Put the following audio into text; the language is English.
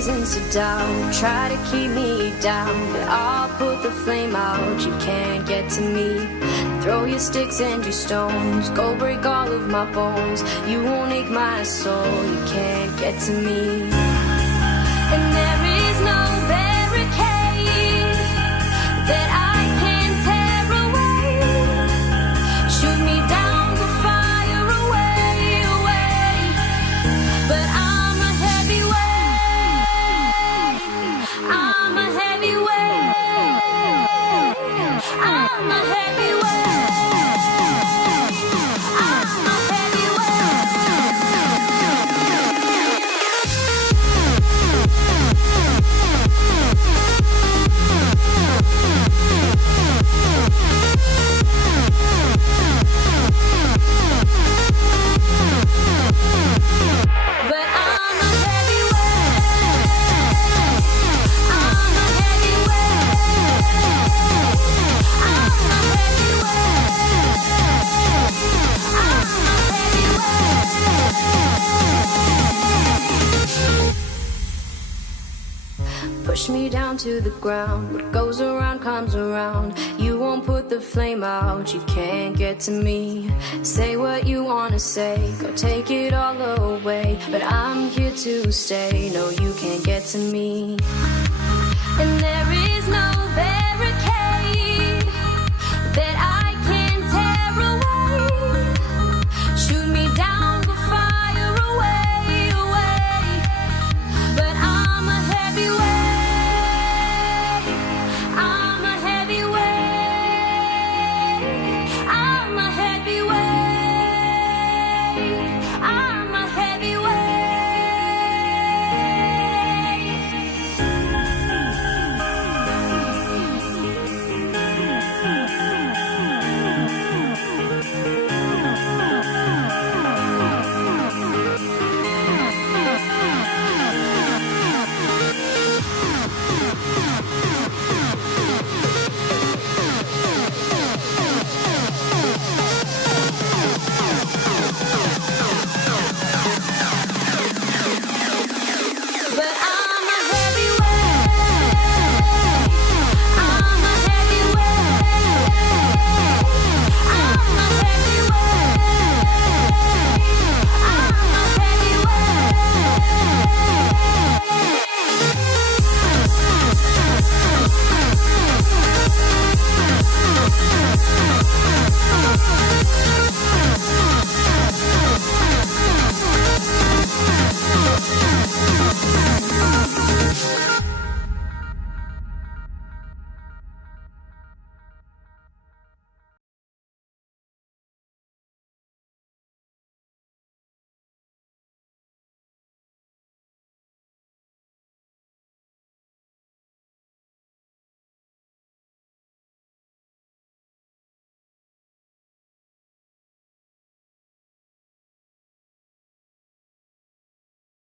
reasons to doubt, try to keep me down, but I'll put the flame out. You can't get to me. Throw your sticks and your stones, go break all of my bones. You won't ache my soul. You can't get to me. And there is no barricade that I can tear away. Shoot me down, the fire away, away. But I'm a heavyweight. I'm a heavyweight. I'm a heavyweight. Push me down to the ground. What goes around comes around. You won't put the flame out. You can't get to me. Say what you wanna say, go take it all away, but I'm here to stay. No, you can't get to me. And there is no